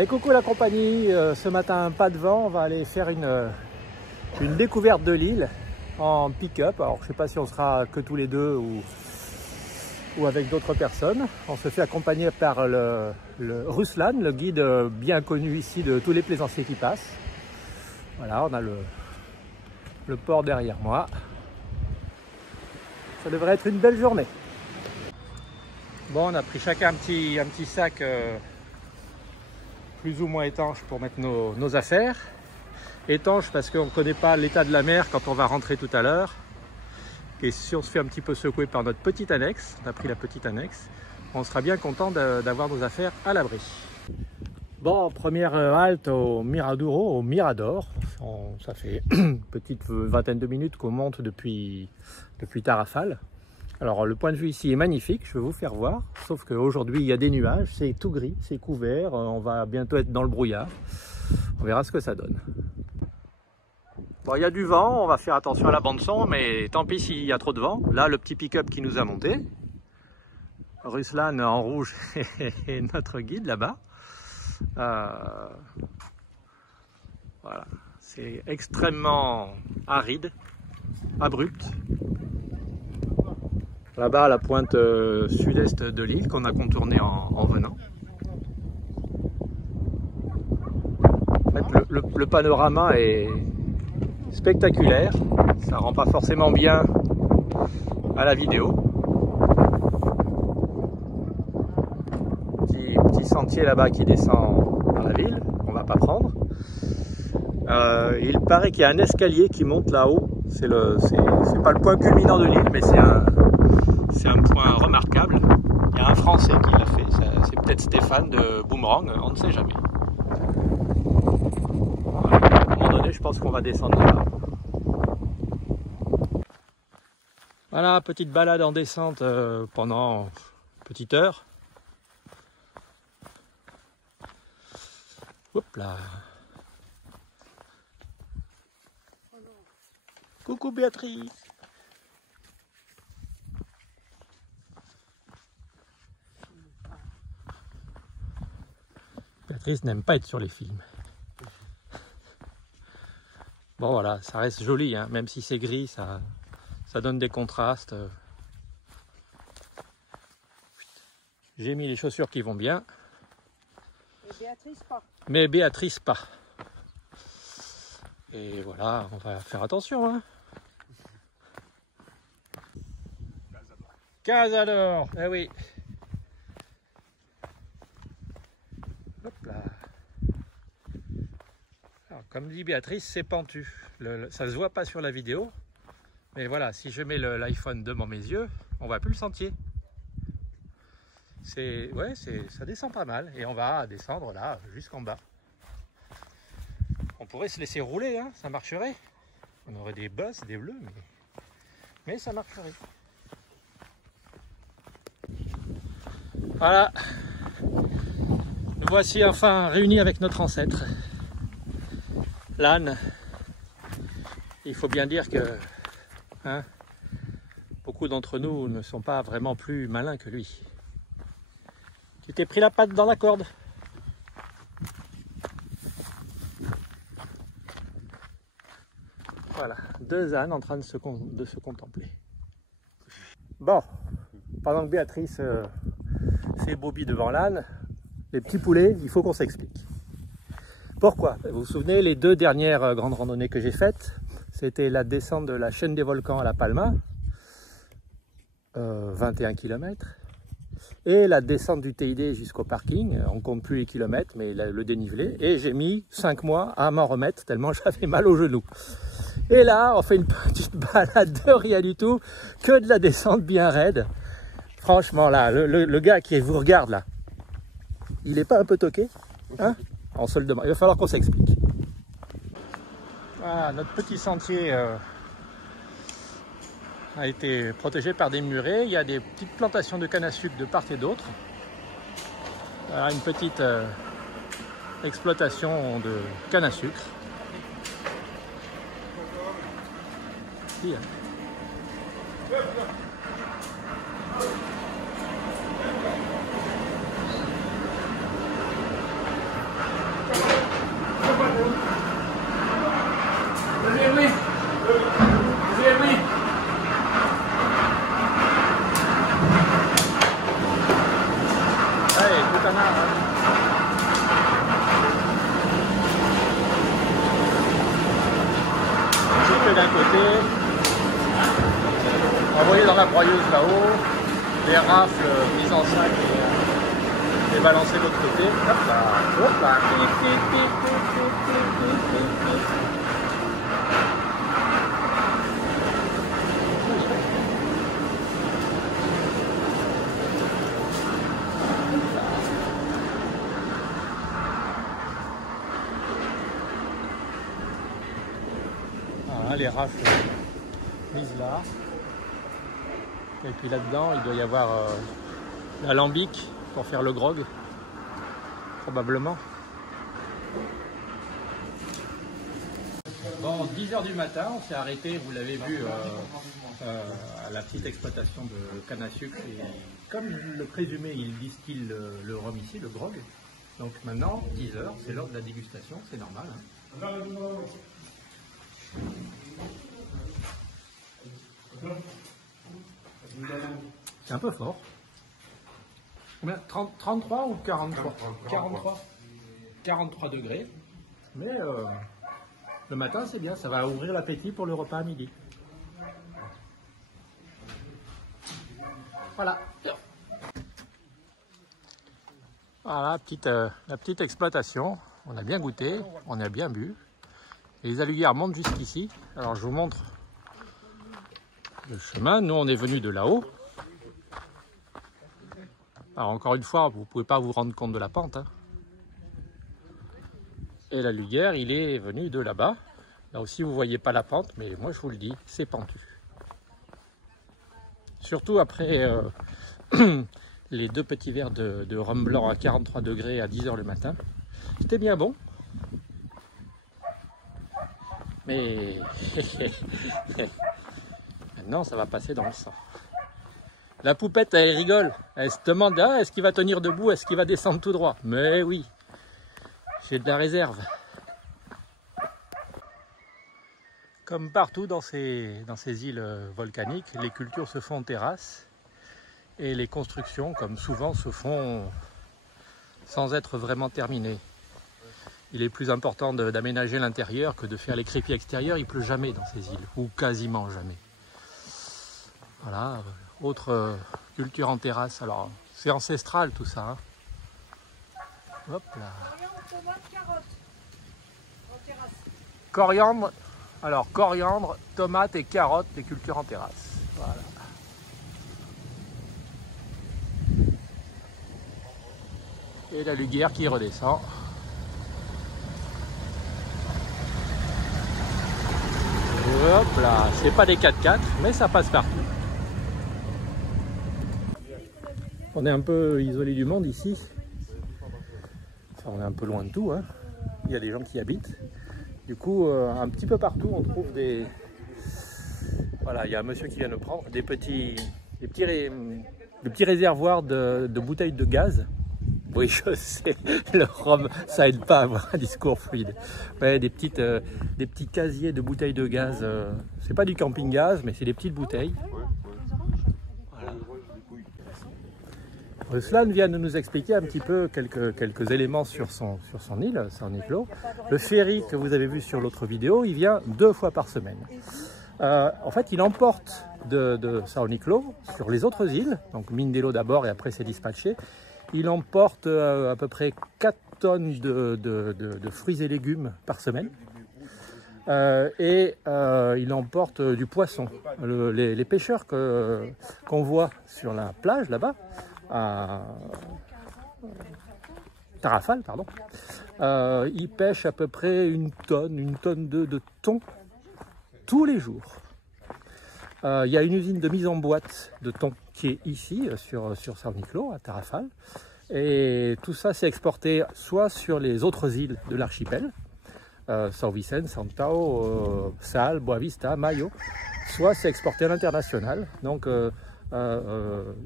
Et coucou la compagnie, ce matin pas de vent, on va aller faire une découverte de l'île en pick-up. Alors je sais pas si on sera que tous les deux ou avec d'autres personnes. On se fait accompagner par le Ruslan, le guide bien connu ici de tous les plaisanciers qui passent. Voilà, on a le port derrière moi. Ça devrait être une belle journée. Bon, on a pris chacun un petit sac plus ou moins étanche pour mettre nos affaires. Étanche parce qu'on ne connaît pas l'état de la mer quand on va rentrer tout à l'heure. Et si on se fait un petit peu secouer par notre petite annexe, on a pris la petite annexe, on sera bien content d'avoir nos affaires à l'abri. Bon, première halte au Miradoro, au Mirador. Ça fait une petite vingtaine de minutes qu'on monte depuis Tarrafal. Alors le point de vue ici est magnifique, je vais vous faire voir, sauf qu'aujourd'hui il y a des nuages, c'est tout gris, c'est couvert, on va bientôt être dans le brouillard. On verra ce que ça donne. Bon, il y a du vent, on va faire attention à la bande son, mais tant pis s'il y a trop de vent. Là, le petit pick-up qui nous a monté, Ruslan en rouge et notre guide là-bas. Voilà, c'est extrêmement aride, abrupt. Là-bas, à la pointe sud-est de l'île qu'on a contourné en venant. En fait, le panorama est spectaculaire. Ça rend pas forcément bien à la vidéo. Petit sentier là-bas qui descend dans la ville, qu'on va pas prendre. Il paraît qu'il y a un escalier qui monte là-haut. C'est pas le point culminant de l'île, mais c'est un point remarquable. Il y a un Français qui l'a fait, c'est peut-être Stéphane de Boomerang, on ne sait jamais. Voilà. À un moment donné, je pense qu'on va descendre là. Voilà, petite balade en descente pendant une petite heure. Hop là. Coucou Béatrice. Béatrice n'aime pas être sur les films. Bon voilà, ça reste joli, hein, même si c'est gris, ça donne des contrastes. J'ai mis les chaussures qui vont bien. Et Béatrice pas. Mais Béatrice pas. Et voilà, on va faire attention. Hein. Casador, eh oui. Hop là. Alors, comme dit Béatrice, c'est pentu. Ça ne se voit pas sur la vidéo. Mais voilà, si je mets l'iPhone devant mes yeux, on ne voit plus le sentier. Ouais, ça descend pas mal. Et on va descendre là, jusqu'en bas. On pourrait se laisser rouler, hein, ça marcherait. On aurait des bosses, des bleus, mais ça marcherait. Voilà. Nous voici enfin réunis avec notre ancêtre, l'âne. Il faut bien dire que hein, beaucoup d'entre nous ne sont pas vraiment plus malins que lui. Tu t'es pris la patte dans la corde. Voilà, deux ânes en train de se contempler. Bon, pendant que Béatrice fait Bobby devant l'âne, les petits poulets, il faut qu'on s'explique. Pourquoi? Vous vous souvenez, les deux dernières grandes randonnées que j'ai faites, c'était la descente de la chaîne des volcans à La Palma, 21 km, et la descente du TID jusqu'au parking. On ne compte plus les kilomètres, mais le dénivelé. Et j'ai mis 5 mois à m'en remettre, tellement j'avais mal aux genoux. Et là, on fait une petite balade de rien du tout, que de la descente bien raide. Franchement, là, le gars qui vous regarde, là, il n'est pas un peu toqué, hein? On se le demande. Il va falloir qu'on s'explique. Voilà, notre petit sentier a été protégé par des murets. Il y a des petites plantations de canne à sucre de part et d'autre. Voilà, une petite exploitation de canne à sucre. Bien. côté. Envoyé dans la broyeuse là-haut. Les rafles mises en sac et balancées de l'autre côté. Hop là, hop là. Voilà, les rafles mises là. Et puis là-dedans, il doit y avoir l'alambic pour faire le grog, probablement. Bon, 10 h du matin, on s'est arrêté, vous l'avez vu, à la petite exploitation de canne à sucre. Et comme le présumé, il distille le rhum ici, le grog. Donc maintenant, 10 h, c'est l'heure de la dégustation, c'est normal. Hein. C'est un peu fort. Combien 33 ou 43 43 degrés. Mais le matin, c'est bien, ça va ouvrir l'appétit pour le repas à midi. Voilà. Voilà, la petite exploitation. On a bien goûté, on a bien bu. Les aluguières montent jusqu'ici. Alors je vous montre le chemin. Nous, on est venu de là-haut. Alors encore une fois, vous ne pouvez pas vous rendre compte de la pente. Hein. Et la luguère, il est venu de là-bas. Là aussi, vous ne voyez pas la pente, mais moi, je vous le dis, c'est pentu. Surtout après les 2 petits verres de rhum blanc à 43 degrés à 10 h le matin. C'était bien bon. Mais maintenant, ça va passer dans le sang. La poupette, elle rigole. Elle se demande, ah, est-ce qu'il va tenir debout? Est-ce qu'il va descendre tout droit? Mais oui, j'ai de la réserve. Comme partout dans ces îles volcaniques, les cultures se font en terrasse. Et les constructions, comme souvent, se font sans être vraiment terminées. Il est plus important d'aménager l'intérieur que de faire les crépiers extérieurs. Il pleut jamais dans ces îles, ou quasiment jamais. Voilà, autre culture en terrasse. Alors, c'est ancestral tout ça. Hein. Hop là. Coriandre, alors coriandre, tomates et carottes, les cultures en terrasse. Voilà. Et la luguère qui redescend. Hop là, c'est pas des 4x4, mais ça passe partout. On est un peu isolé du monde ici. Enfin, on est un peu loin de tout. Hein. Il y a des gens qui y habitent. Du coup, un petit peu partout, on trouve des... Voilà, il y a un monsieur qui vient nous prendre des petits réservoirs de bouteilles de gaz. Oui, je sais, le rhum, ça aide pas à avoir un discours fluide. Ouais, des petits casiers de bouteilles de gaz. C'est pas du camping-gaz, mais c'est des petites bouteilles. Voilà. Ruslan vient de nous expliquer un petit peu quelques éléments sur son île, São Nicolau. Le ferry que vous avez vu sur l'autre vidéo, il vient 2 fois par semaine. En fait, il emporte de São Nicolau sur les autres îles, donc Mindelo d'abord et après c'est dispatché. Il emporte à peu près 4 tonnes de fruits et légumes par semaine. Il emporte du poisson. Les pêcheurs qu'on voit sur la plage là-bas, à Tarrafal, pardon, ils pêchent à peu près une tonne de thon tous les jours. Il y a une usine de mise en boîte de thon qui est ici, sur São Nicolau, à Tarrafal. Et tout ça, c'est exporté soit sur les autres îles de l'archipel, São Vicente, Santao, Sal, Boa Vista, Maio, soit c'est exporté à l'international. Donc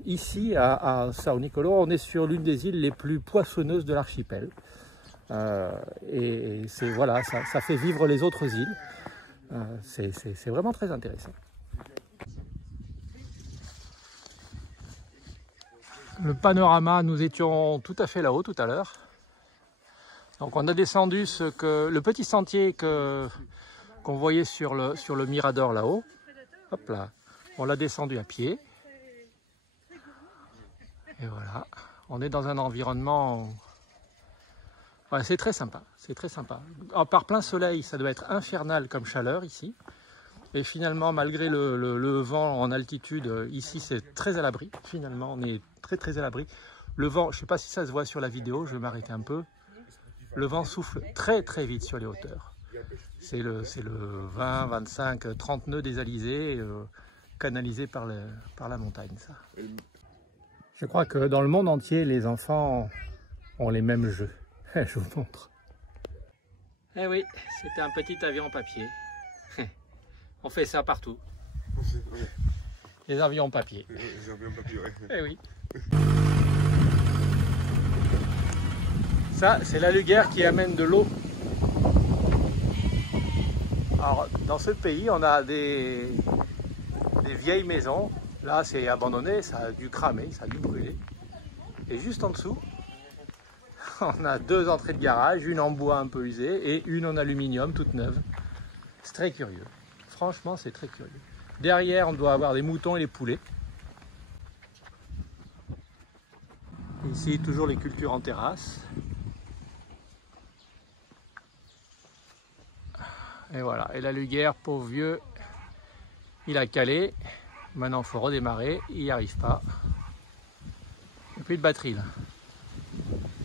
ici, à São Nicolau, on est sur l'une des îles les plus poissonneuses de l'archipel. Et voilà, ça fait vivre les autres îles. C'est vraiment très intéressant. Le panorama, nous étions tout à fait là-haut tout à l'heure. Donc on a descendu le petit sentier que qu'on voyait sur le mirador là-haut. Hop là, on l'a descendu à pied. Et voilà, on est dans un environnement... Ouais, c'est très sympa, c'est très sympa. Par plein soleil, ça doit être infernal comme chaleur ici. Et finalement, malgré le vent en altitude, ici c'est très à l'abri. Finalement, on est très à l'abri. Le vent, je ne sais pas si ça se voit sur la vidéo, je vais m'arrêter un peu. Le vent souffle très vite sur les hauteurs. C'est le 20, 25, 30 nœuds des alizés canalisés par la montagne. Ça. Je crois que dans le monde entier, les enfants ont les mêmes jeux. Je vous montre. Eh oui, c'était un petit avion en papier. On fait ça partout. Les avions en papier. Les avions en papier, ouais. Eh oui. Ça, c'est la Luguère qui amène de l'eau. Alors, dans ce pays, on a des vieilles maisons. Là, c'est abandonné, ça a dû cramer, ça a dû brûler. Et juste en dessous, on a 2 entrées de garage, une en bois un peu usée et une en aluminium toute neuve. C'est très curieux. Franchement, c'est très curieux. Derrière, on doit avoir des moutons et des poulets. Ici, toujours les cultures en terrasse. Et voilà. Et la Luguère, pauvre vieux, il a calé. Maintenant, il faut redémarrer. Il n'y arrive pas. Il n'y a plus de batterie là.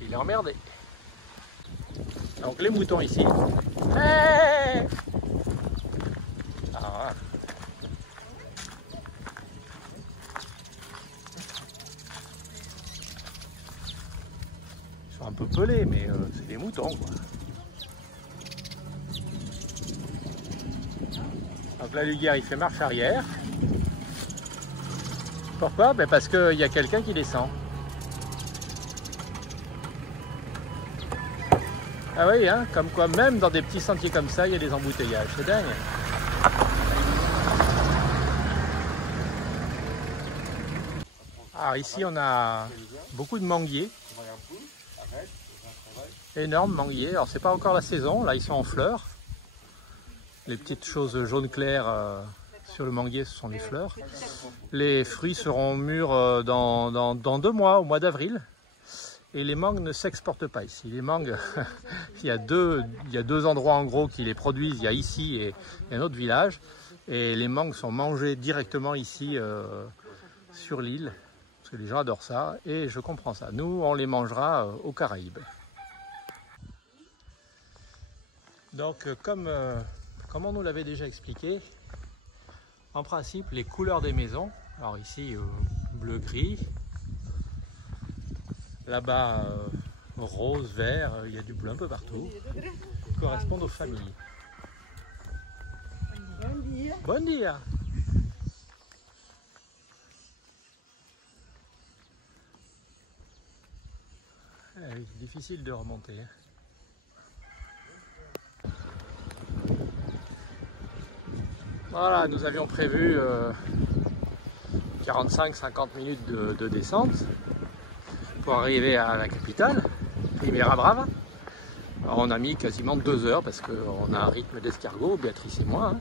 Il est emmerdé. Donc les moutons ici. Hey, voilà. Ils sont un peu pelés, mais c'est des moutons quoi. Donc la Luguère il fait marche arrière. Pourquoi? Ben parce qu'il y a quelqu'un qui descend. Ah oui, hein, comme quoi même dans des petits sentiers comme ça, il y a des embouteillages, c'est dingue. Alors ici, on a beaucoup de manguiers. Énormes manguiers. Alors c'est pas encore la saison, là ils sont en fleurs. Les petites choses jaune clair sur le manguier, ce sont les fleurs. Les fruits seront mûrs dans 2 mois, au mois d'avril. Et les mangues ne s'exportent pas ici. Les mangues, il y a deux endroits en gros qui les produisent. Il y a ici et un autre village. Et les mangues sont mangées directement ici sur l'île. Parce que les gens adorent ça. Et je comprends ça. Nous, on les mangera aux Caraïbes. Donc, comme on nous l'avait déjà expliqué, en principe, les couleurs des maisons, alors ici, bleu-gris, là-bas, rose, vert, il y a du bleu un peu partout, correspondent aux familles. Bon dia. Bon dia! C'est difficile de remonter. Voilà, nous avions prévu 45-50 minutes de descente pour arriver à la capitale, Ribeira Brava. Alors on a mis quasiment 2 heures parce qu'on a un rythme d'escargot, Béatrice et moi. Hein.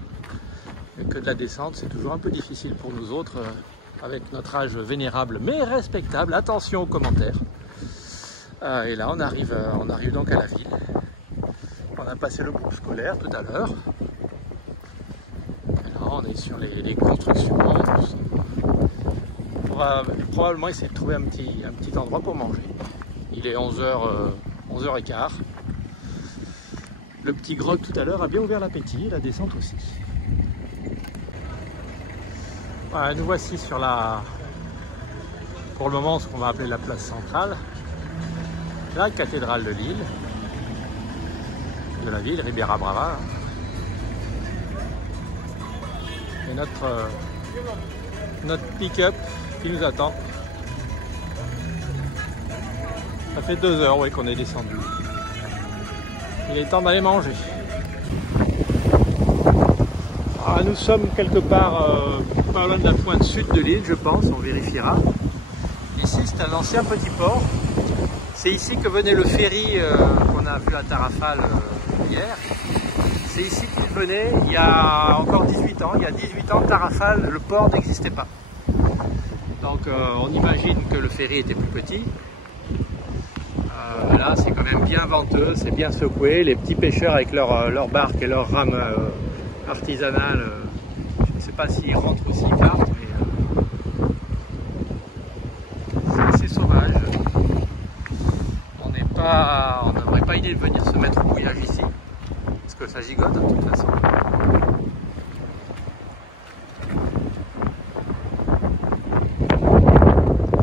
Et que de la descente, c'est toujours un peu difficile pour nous autres, avec notre âge vénérable mais respectable. Attention aux commentaires. Et là, on arrive donc à la ville. On a passé le groupe scolaire tout à l'heure. Et là, on est sur les constructions. On va probablement essayer de trouver un petit endroit pour manger. Il est 11h15. Le petit grog tout à l'heure a bien ouvert l'appétit, la descente aussi. Voilà, nous voici sur pour le moment, ce qu'on va appeler la place centrale. La cathédrale de l'île, de la ville, Ribeira Brava. Et notre pick-up qui nous attend. Ça fait 2 heures oui, qu'on est descendu. Il est temps d'aller manger. Alors, nous sommes quelque part pas loin de la pointe sud de l'île, je pense, on vérifiera. Ici, c'est un ancien petit port. C'est ici que venait le ferry qu'on a vu à Tarrafal hier. c'est ici qu'ils venaient il y a encore 18 ans. Il y a 18 ans, Tarrafal, le port n'existait pas. Donc on imagine que le ferry était plus petit. Là c'est quand même bien venteux, c'est bien secoué. Les petits pêcheurs avec leur barque et leurs rames artisanales, je ne sais pas s'ils rentrent ou s'ils partent, mais c'est assez sauvage. On n'aurait pas idée de venir se mettre au mouillage ici, parce que ça gigote de toute façon.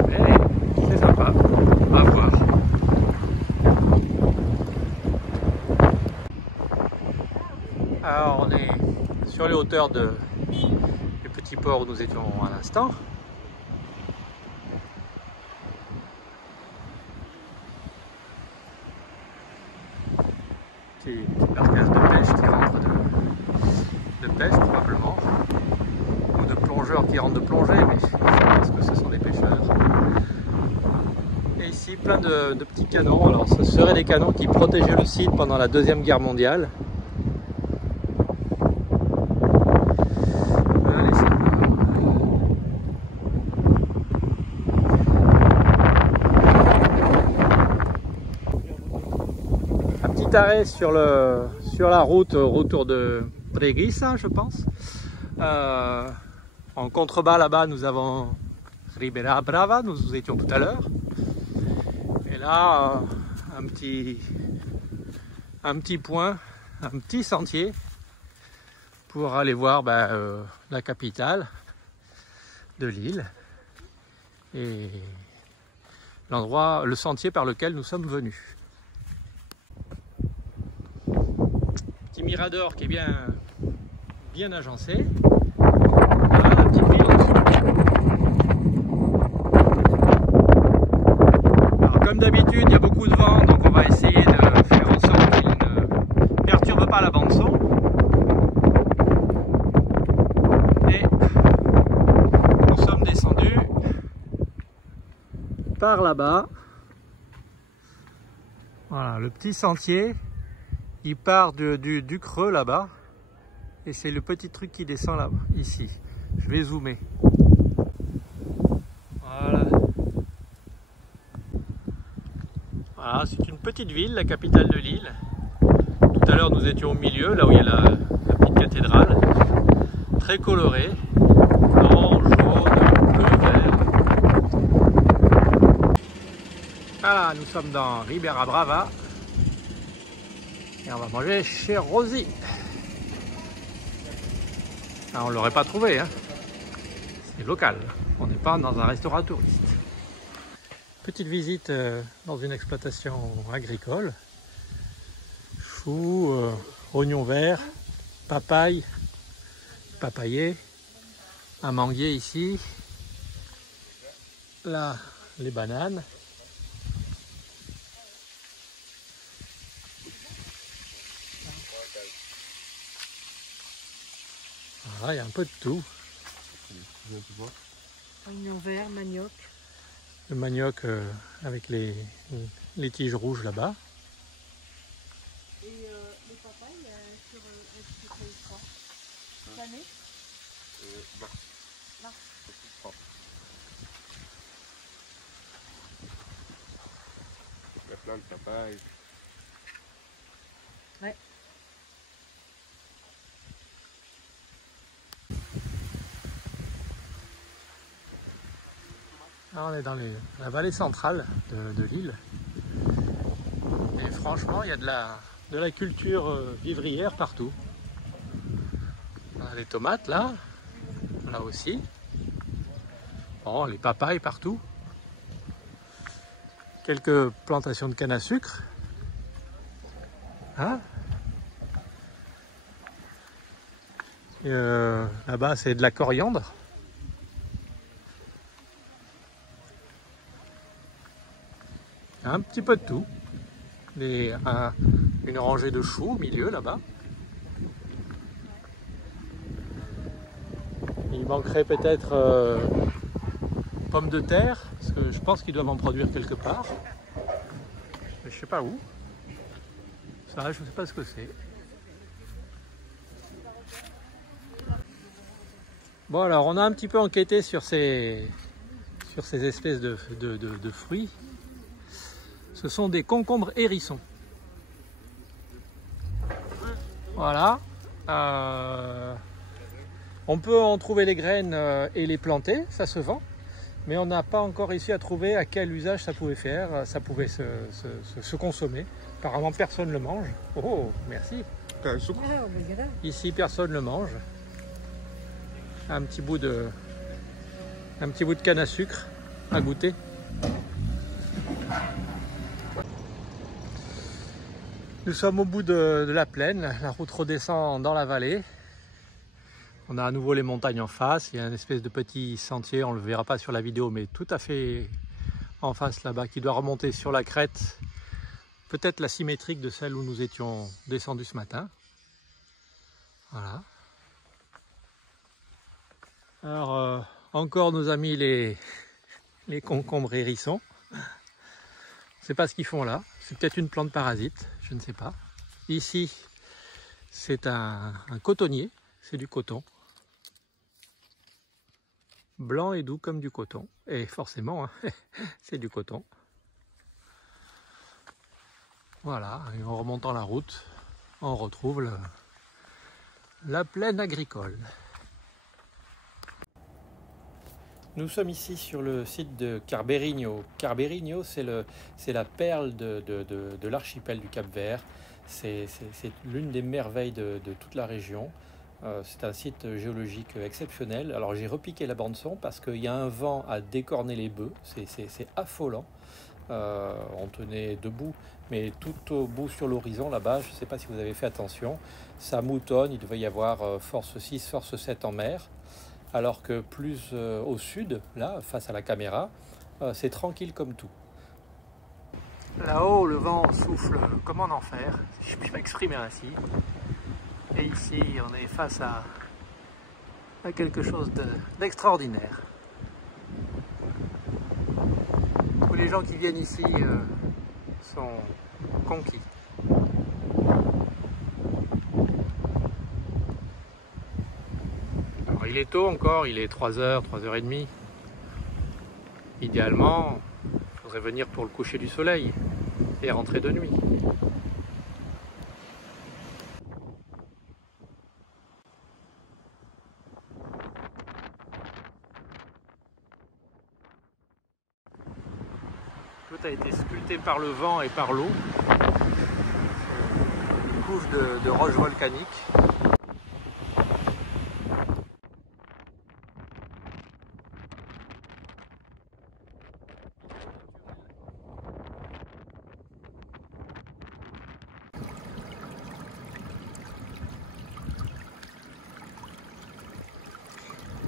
Mais c'est sympa, on va voir. Alors on est sur les hauteurs du petit port où nous étions à l'instant. Petite barcasse de pêche qui rentre de pêche probablement, ou de plongeurs qui rentrent de plongée, mais je pense que ce sont des pêcheurs. Et ici plein de petits canons. Alors ce seraient des canons qui protégeaient le site pendant la Deuxième Guerre mondiale. Arrêt sur la route autour de Preguiça, je pense. En contrebas là-bas, nous avons Ribeira Brava, nous étions tout à l'heure. Et là, un petit point, un petit sentier pour aller voir la capitale de l'île et l'endroit, le sentier par lequel nous sommes venus. Petit mirador qui est bien agencé. Voilà la petite ville en dessous. Alors comme d'habitude, il y a beaucoup de vent, donc on va essayer de faire en sorte qu'il ne perturbe pas la bande son. Et nous sommes descendus par là-bas. Voilà, le petit sentier. Il part du creux là-bas et c'est le petit truc qui descend là-bas, ici. Je vais zoomer. Voilà. Voilà, c'est une petite ville, la capitale de l'île. Tout à l'heure, nous étions au milieu, là où il y a la petite cathédrale. Très colorée. Blanc, jaune, bleu, vert. Voilà, nous sommes dans Ribeira Brava. Et on va manger chez Rosie. Ah, on ne l'aurait pas trouvé, hein. C'est local. On n'est pas dans un restaurant touriste. Petite visite dans une exploitation agricole. Choux, oignons verts, papaye, papayé, un manguier ici. Là, les bananes. Voilà, il y a un peu de tout. Oignon vert, manioc. Le manioc avec les tiges rouges là-bas. Et les papayes sur le froid. Cette année Mars. Mars. Il y a plein de papayes. Ouais. Là, on est dans la vallée centrale de l'île. Et franchement, il y a de la culture vivrière partout. On a des tomates là aussi. Bon, les papayes partout. Quelques plantations de canne à sucre. Hein? Là-bas, c'est de la coriandre. Un petit peu de tout. Une rangée de choux au milieu là-bas. Il manquerait peut-être pommes de terre, parce que je pense qu'ils doivent en produire quelque part. Mais je sais pas où. Ça, je ne sais pas ce que c'est. Bon, alors on a un petit peu enquêté sur ces espèces de fruits. Ce sont des concombres hérissons. Voilà. On peut en trouver les graines et les planter, ça se vend. Mais on n'a pas encore réussi à trouver à quel usage ça pouvait faire, ça pouvait se consommer. Apparemment personne ne le mange. Oh, merci. Ici personne ne le mange. Un petit bout de canne à sucre à goûter. Nous sommes au bout de la plaine, la route redescend dans la vallée. On a à nouveau les montagnes en face, il y a une espèce de petit sentier, on ne le verra pas sur la vidéo, mais tout à fait en face là-bas, qui doit remonter sur la crête, peut-être la symétrique de celle où nous étions descendus ce matin. Voilà. Alors, encore nos amis les concombres hérissons. Je ne sais pas ce qu'ils font là, c'est peut-être une plante parasite, je ne sais pas. Ici, c'est un cotonnier, c'est du coton. Blanc et doux comme du coton. Et forcément, hein, c'est du coton. Voilà, et en remontant la route, on retrouve la plaine agricole. Nous sommes ici sur le site de Carberigno. Carberigno, c'est la perle de l'archipel du Cap-Vert. C'est l'une des merveilles de toute la région. C'est un site géologique exceptionnel. Alors j'ai repiqué la bande son parce qu'il y a un vent à décorner les bœufs. C'est affolant. On tenait debout, mais tout au bout sur l'horizon là-bas, je ne sais pas si vous avez fait attention, ça moutonne. Il devait y avoir force 6, force 7 en mer. Alors que plus au sud, là, face à la caméra, c'est tranquille comme tout. Là-haut, le vent souffle comme en enfer, si je puis m'exprimer ainsi. Et ici, on est face à quelque chose d'extraordinaire. Tous les gens qui viennent ici sont conquis. Alors, il est tôt encore, il est 3h, 3h30. Idéalement, il faudrait venir pour le coucher du soleil et rentrer de nuit. Tout a été sculpté par le vent et par l'eau. Une couche de roches volcaniques.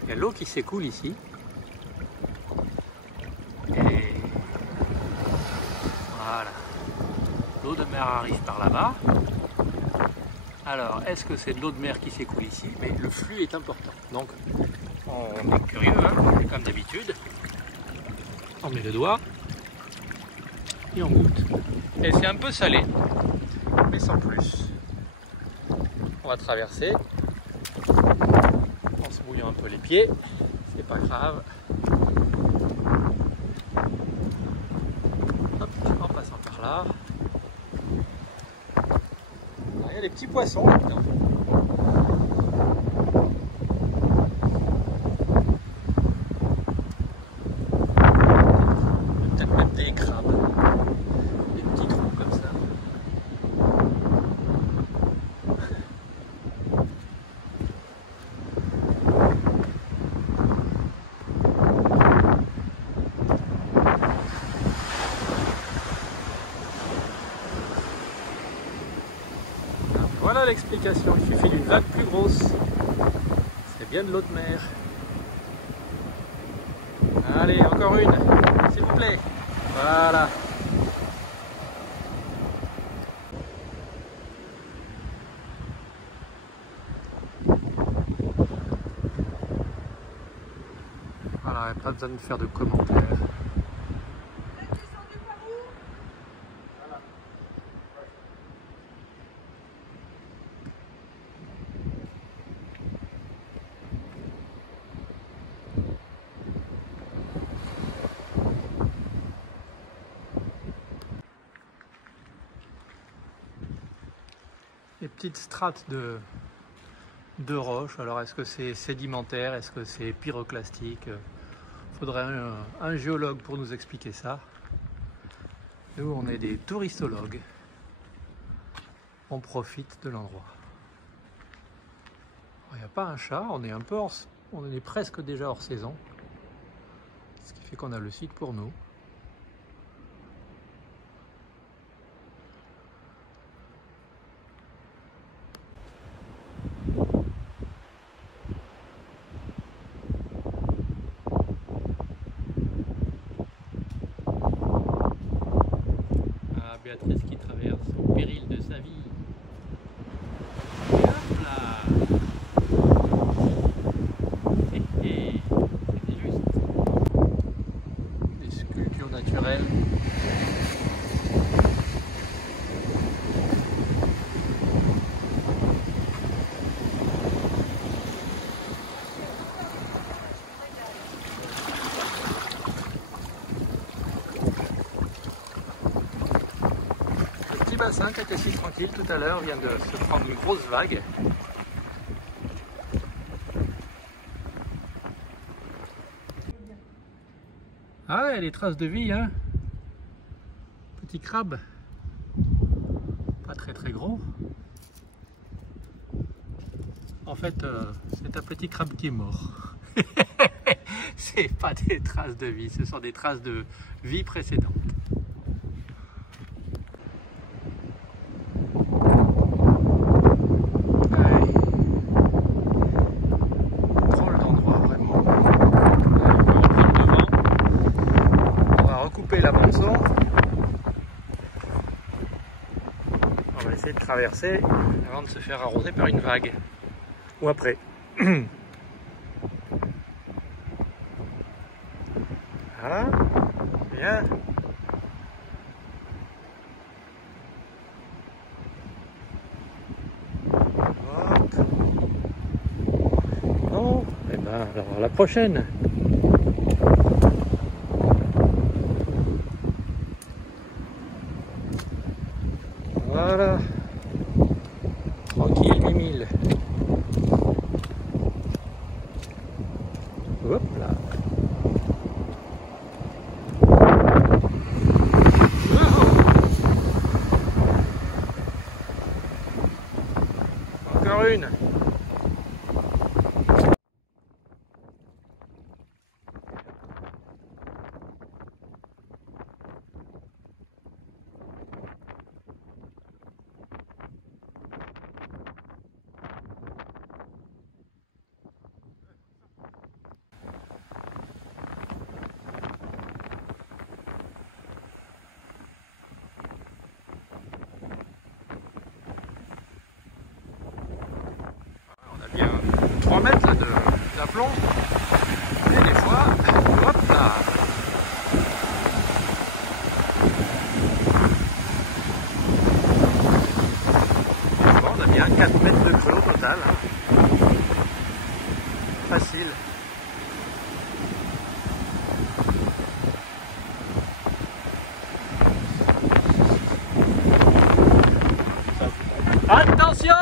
Il y a l'eau qui s'écoule ici. Et voilà. L'eau de mer arrive par là-bas. Alors, est-ce que c'est de l'eau de mer qui s'écoule ici? Mais le flux est important. Donc, on est curieux, hein, comme d'habitude. On met le doigt et on goûte. Et c'est un peu salé, mais sans plus. On va traverser en se mouillant un peu les pieds. C'est pas grave. Hop, en passant par là. Il y a des petits poissons là-dedans. Peut-être même des crabes. Des petits trous comme ça. Voilà l'explication, il suffit d'une vague plus grosse. C'est bien de l'eau de mer. Allez, encore une, s'il vous plaît. Voilà. Voilà, pas besoin de faire de commentaires. petites strates de roches. Alors est-ce que c'est sédimentaire, est-ce que c'est pyroclastique? Faudrait un géologue pour nous expliquer ça. Nous, on est des touristologues. On profite de l'endroit. Il n'y a pas un chat, on est un peu on est presque déjà hors saison. Ce qui fait qu'on a le site pour nous. Béatrice qui traverse au péril de sa vie. Et hop là. C'était juste. Des sculptures naturelles. Le bassin qui était si tranquille tout à l'heure vient de se prendre une grosse vague. Ah ouais, les traces de vie, hein. Petit crabe. Pas très gros. En fait, c'est un petit crabe qui est mort. C'est pas des traces de vie, ce sont des traces de vie précédente. On va essayer de traverser avant de se faire arroser par une vague. Ou après. Voilà. Bien. Hop. Bon, et ben alors à la prochaine. Voilà, tranquille Mimile. Hop là. Encore une. Il y a 3 mètres d'aplomb et des fois, hop là. Bon, on a bien 4 mètres de creux au total, hein. Facile. Attention!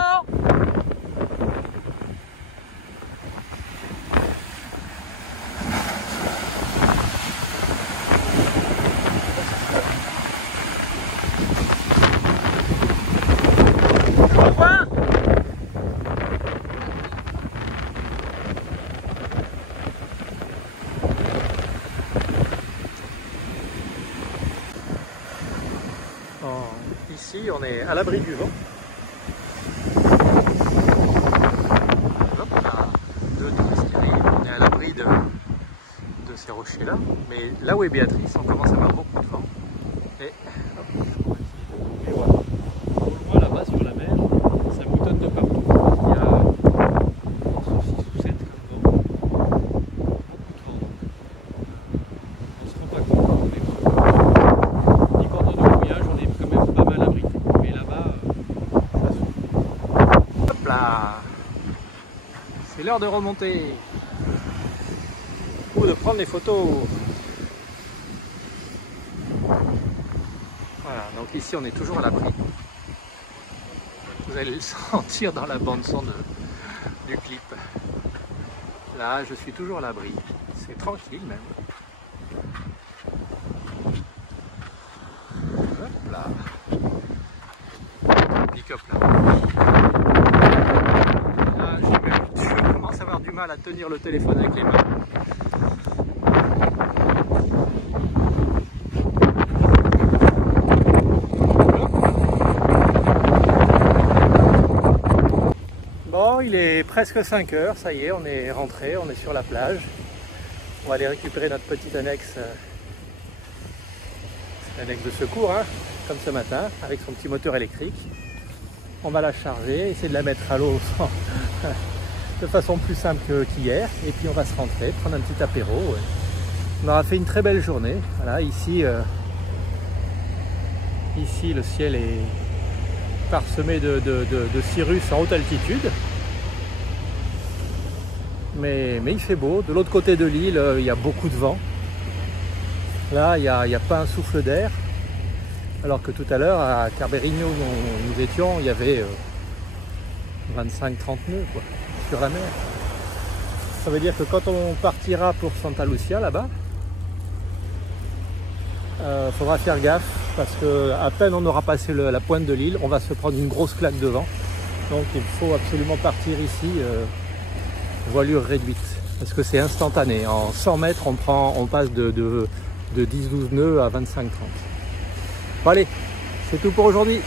Ici, on est à l'abri du vent. Hop, on a 2 touristes qui arrivent. On est à l'abri de ces rochers-là. Mais là où est Béatrice, on commence à avoir beaucoup de vent. Et hop, et voilà. On le voit là-bas sur la mer, ça boutonne de partout. Il y a 6 ou 7 comme vent. Beaucoup de vent. On se rend pas compte. Ni quand on est au voyage, on est quand même pas mal abrité. Mais là-bas, ça souffle. Hop là! C'est l'heure de remonter. Ou de prendre des photos. Voilà, donc ici on est toujours à l'abri. Vous allez le sentir dans la bande son du clip. Là, je suis toujours à l'abri. C'est tranquille même. Hop là. Pick-up là. Là, je commence à avoir du mal à tenir le téléphone avec les mains. Bon, il est presque 5 heures, ça y est, on est rentré, on est sur la plage. On va aller récupérer notre petite annexe, l'annexe de secours, hein, comme ce matin, avec son petit moteur électrique. On va la charger, essayer de la mettre à l'eau de façon plus simple qu'hier. Et puis on va se rentrer, prendre un petit apéro. Ouais. On aura fait une très belle journée. Voilà, ici, ici le ciel est parsemé de cirrus en haute altitude. Mais il fait beau. De l'autre côté de l'île, il y a beaucoup de vent. Là, il n'y a pas un souffle d'air. Alors que tout à l'heure, à Carberigno, où nous étions, il y avait 25-30 nœuds quoi, sur la mer. Ça veut dire que quand on partira pour Santa Lucia, là-bas, faudra faire gaffe parce qu'à peine on aura passé la pointe de l'île, on va se prendre une grosse claque de vent. Donc il faut absolument partir ici voilure réduite parce que c'est instantané. En 100 mètres, on passe de 10-12 nœuds à 25-30. Bon allez, c'est tout pour aujourd'hui.